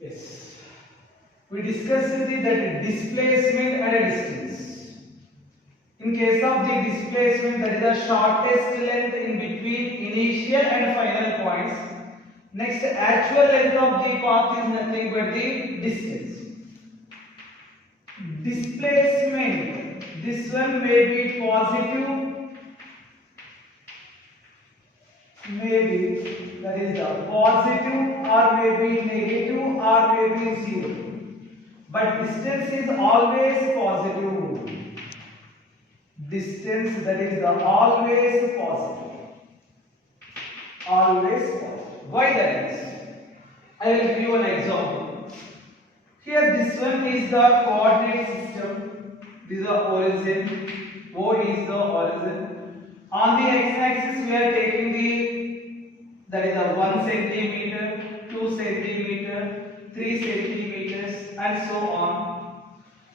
Yes. We discussed that displacement and a distance. In case of the displacement, that is the shortest length in between initial and final points. Next, actual length of the path is nothing but the distance. Displacement, this one may be positive, maybe that is the positive, or maybe negative, or maybe zero. But distance is always positive. Distance, that is the always positive. Always positive. Why that is? I will give you an example. Here this one is the coordinate system. This is the origin. O is the origin. On the x-axis we are taking that is the 1 centimeter, 2 centimeter, 3 centimeters and so on.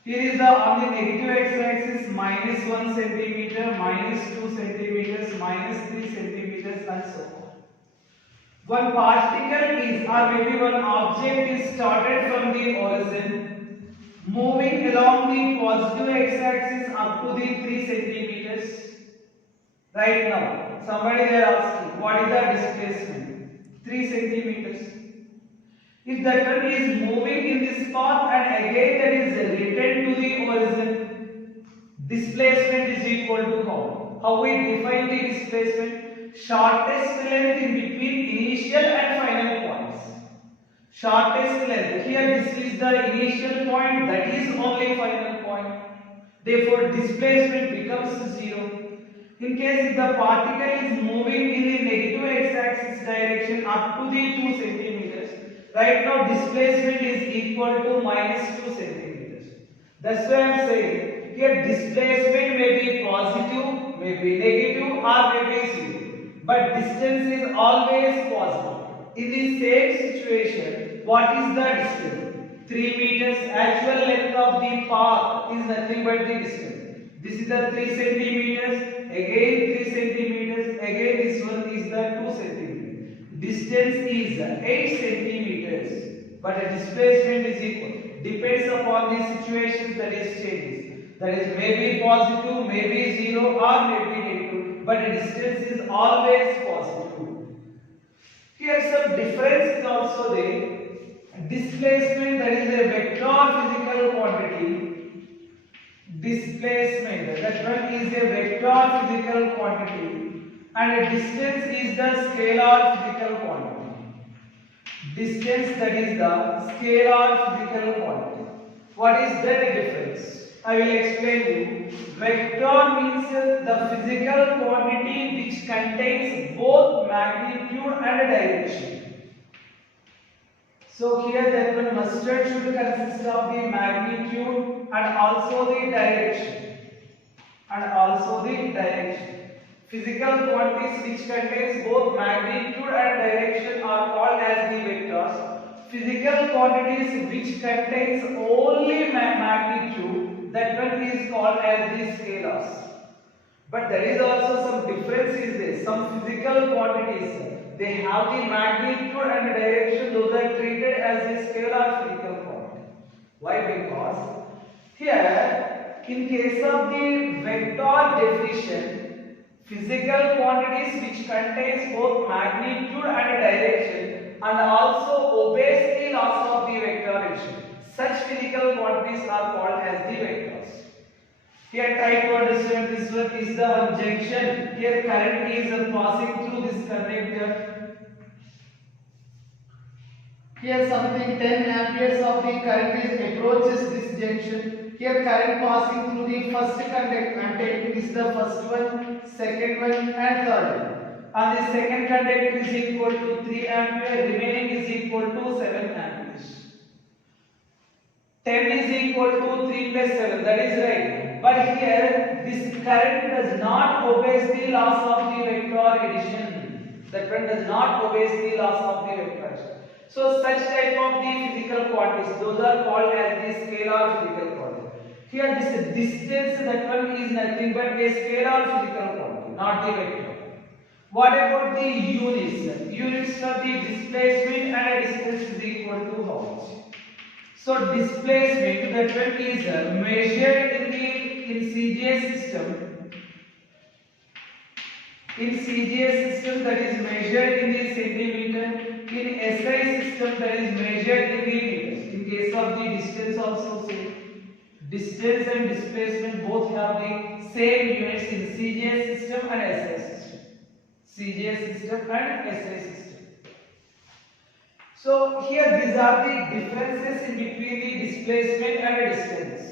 Here is on the negative x-axis minus 1 centimeter, minus 2 centimeters, minus 3 centimeters and so on. One particle is, or maybe one object is started from the origin, moving along the positive x-axis up to the 3 centimeters. Right now, somebody they are asking, what is the displacement? 3 centimeters. If that one is moving in this path and again that is returned to the origin, displacement is equal to how? How we define the displacement? Shortest length in between initial and final points. Shortest length. Here this is the initial point, that is only final point. Therefore displacement becomes 0. In case if the particle is moving in the negative x-axis direction up to the 2 centimeters, right now displacement is equal to minus 2 centimeters. That's why I am saying here displacement may be positive, may be negative or may be 0. But distance is always positive. In the same situation, what is the distance? 3 meters. Actual length of the path is nothing but the distance. This is the 3 centimeters. Again 3 centimeters. Again this one is the 2 centimeters. Distance is 8 centimeters. But the displacement is equal. Depends upon the situations that is changes. That is maybe positive, maybe 0 or maybe negative. But the distance is always positive. Here some difference is also there. Displacement, that is a vector physical quantity. Displacement, that one is a vector physical quantity. And a distance is the scalar physical quantity. Distance, that is the scalar physical quantity. What is that difference? I will explain you. Vector means the physical quantity which contains both magnitude and direction. So here that one mustard should consist of the magnitude and also the direction. Physical quantities which contains both magnitude and direction are called as the vectors. Physical quantities which contains only magnitude, that one is called as the scalars. But there is also some differences there. Some physical quantities, they have the magnitude and direction, those are treated as the scalar physical quantity. Why? Because here, in case of the vector definition, physical quantities which contains both magnitude and direction and also obeys the laws of the vector addition. Such physical quantities are called as the vectors. Here try to understand, this one is the one junction. Here current is passing through this conductor. Here something 10 amperes of the current is approaches this junction. Here current passing through the first conductor, and this is the first one, second one and third one. And the second conductor is equal to 3 ampere, remaining is equal to 7 amperes. 10 is equal to 3 plus 7, that is right. But here this current does not obey the laws of the vector addition. The current does not obey the laws of the vector addition. So such type of the physical quantities, those are called as the scalar physical quantity. Here this distance, that one is nothing but a scalar physical quantity, not the vector. What about the units? Units of the displacement and a distance is equal to how much? So displacement that one is measured in CGS system. In CGS system that is measured in the centimeter. In SI system that is measured in the meters. In case of the distance also same. Distance and displacement both have the same units in CGS system and SI system. CGS system and SI system. So here these are the differences in between the displacement and distance.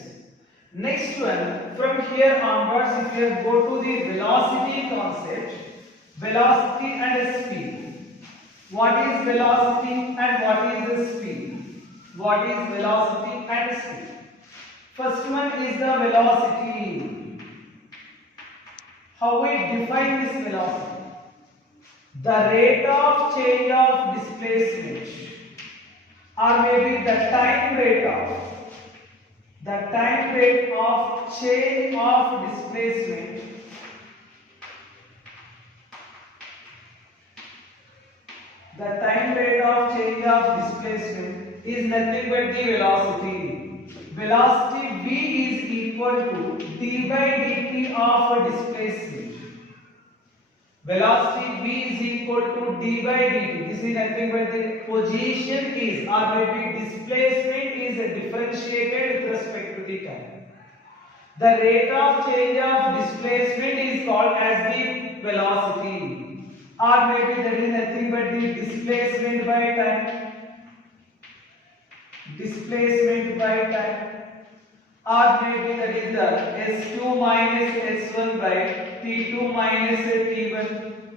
Next one, from here onwards, if you go to the velocity concept, velocity and speed. What is velocity and what is the speed? What is velocity and speed? First one is the velocity. How we define this velocity? The rate of change of displacement, or maybe the time rate of change of displacement is nothing but the velocity. Velocity v is equal to d by dt of displacement. Velocity v is equal to d by dt. This is nothing but the position is, or maybe displacement is differentiated with respect to the time. The rate of change of displacement is called as the velocity, or maybe that is nothing but the displacement by time. Displacement by time, or maybe that is the S2 minus S1 by T2 minus T1.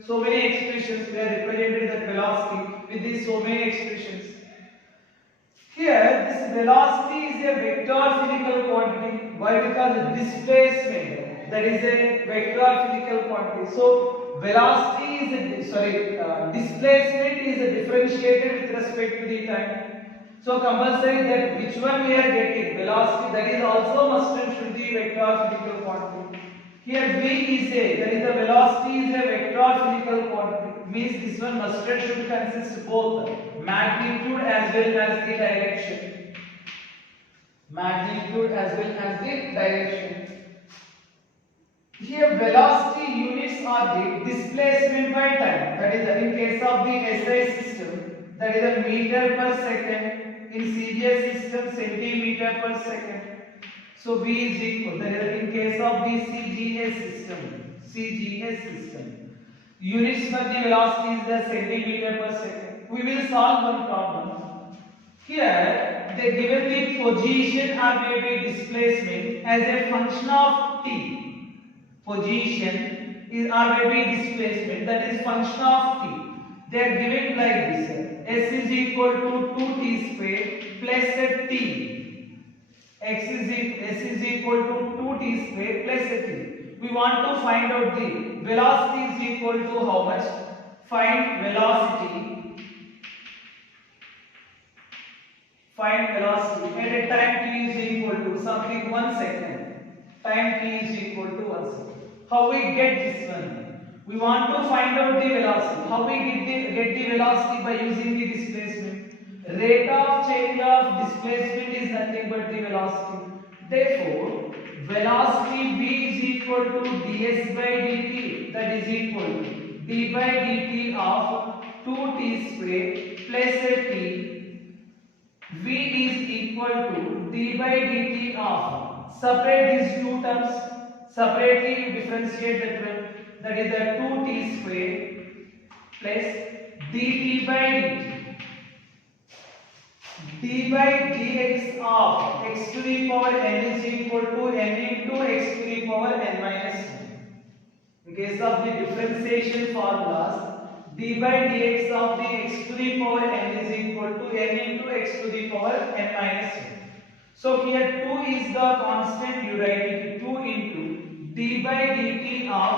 So many expressions we are represented the velocity with these so many expressions. Here this velocity is a vector physical quantity. Why? Because displacement, that is a vector physical quantity. So velocity is displacement is differentiated with respect to the time. So compulsory that which one we are getting, velocity, that is also must and should be vector physical quantity. Here v is that is the velocity is a vector physical quantity, means this one must and should consist both magnitude as well as the direction. Magnitude as well as the direction. Here velocity units are the displacement by time, that is in case of the SI system, that is a meter per second. In CGS system, centimeter per second. So V is equal, that is in case of the CGS system, units for the velocity is the centimeter per second. We will solve one problem. Here they given the position or maybe displacement as a function of t. Position is or maybe displacement, that is function of t. They are given like this. S is equal to 2t square plus t. S is equal to 2t square plus t. We want to find out the velocity is equal to how much? Find velocity. Find velocity at a time t is equal to something 1 second. Time t is equal to 1 second. How we get this one? We want to find out the velocity. How we get the velocity? By using the displacement. Rate of change of displacement is nothing but the velocity. Therefore, velocity v is equal to ds by dt, that is equal to d by dt of 2t square plus t. V is equal to d by dt of, separate these two terms, separately you differentiate the term, that is the 2t square plus dt by dt. d by dx of x to the power n is equal to n into x to the power n minus 1. In case of the differentiation formulas, d by dx of the x to the power n is equal to n into x to the power n minus 1. So here 2 is the constant, you write it 2 into d by dt of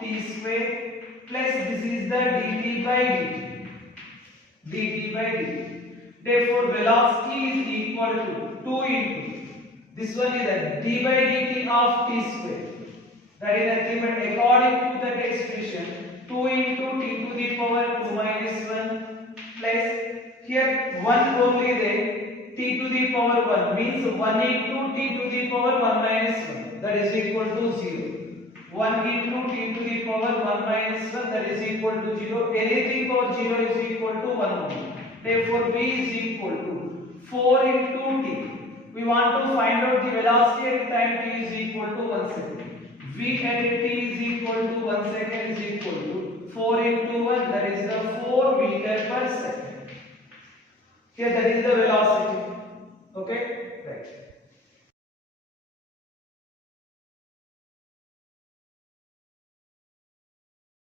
t square plus this is the dt by dt. Therefore velocity is equal to 2 into this one is the d by dt of t square, that is nothing but according to that expression 2 into t to the power 2 minus 1 plus here 1 only there t to the power 1 means 1 into t to the power 1 minus 1 that is equal to 0. 1 into t to the power 1 minus 1 that is equal to 0. Anything power 0 is equal to 1 only. Therefore v is equal to 4 into t. We want to find out the velocity at time t is equal to 1 second. V at t is equal to 1 second is equal to 4 into 1 that is the 4 meter per second. Here that is the velocity.